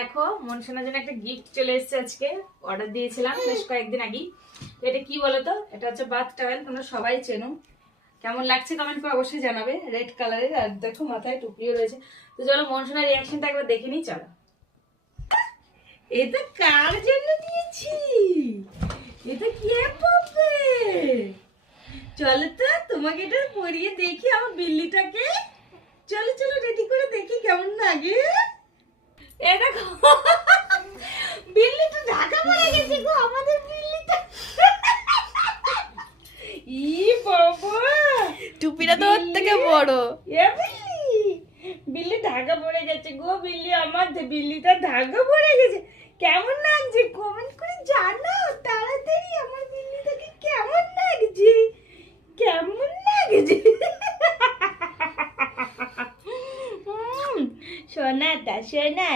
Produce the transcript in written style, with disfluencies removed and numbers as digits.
দেখো মনসোনার জন্য একটা গিফট চলে এসেছে আজকে, অর্ডার দিয়েছিলাম বেশ কয়েকদিন আগেই। তো এটা কি বলতো, এটা হচ্ছে বাথ টাওয়েল, তোমরা সবাই চেনো। কেমন লাগছে কমেন্ট করে অবশ্যই জানাবে, রেড কালারের, আর দেখো মাথায় টুপিও রয়েছে। তো চলো মনসোনার রিয়াকশনটা একবার দেখে নিই, চলো। এটা কার জন্য দিয়েছি? এটা কে পাবে? চলো তো তোমাকে এটা পরিয়ে দেখি আমার বিল্লিটাকে। চলো চলো রেডি করে দেখি কেমন লাগে। এটা বিল্লিটা ঢাকা পড়ে গেছে গো, আমাদের বিল্লিটা। ই বাবা, টুপিটা তো ওর থেকে বড়। এ বিল্লি, বিল্লি ঢাকা পড়ে গেছে গো। বিল্লি আমার, বিল্লিটা ঢাকা পড়ে গেছে। কেমন লাগছে কমেন্ট করে জানাও তাড়াতাড়ি, আমার বিল্লিটাকে কেমন লাগছে, কেমন লাগছে। সোনাটা সোনা।